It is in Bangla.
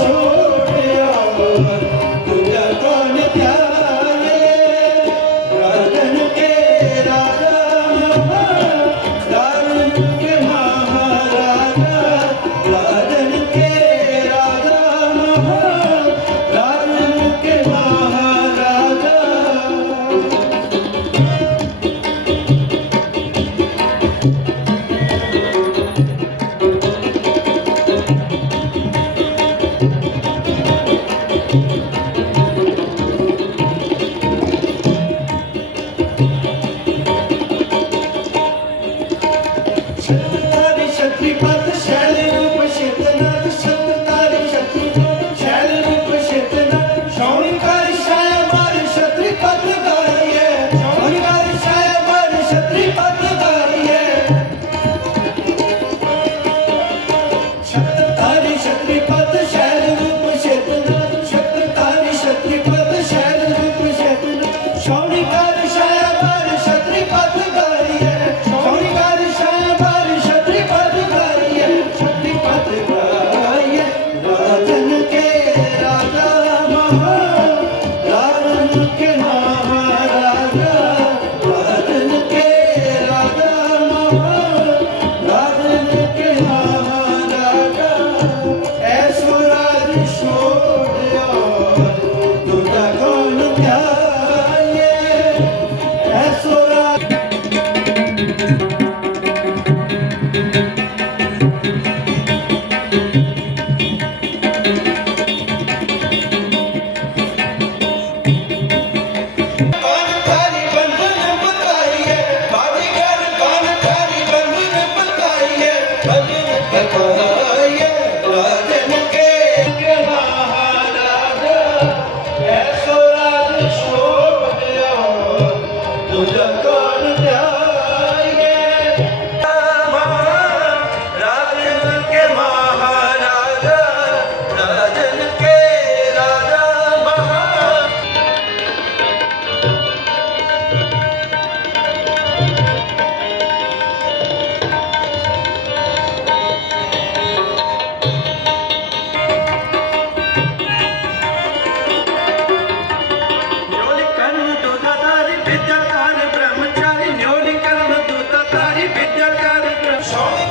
Oh. বিদ্যাচার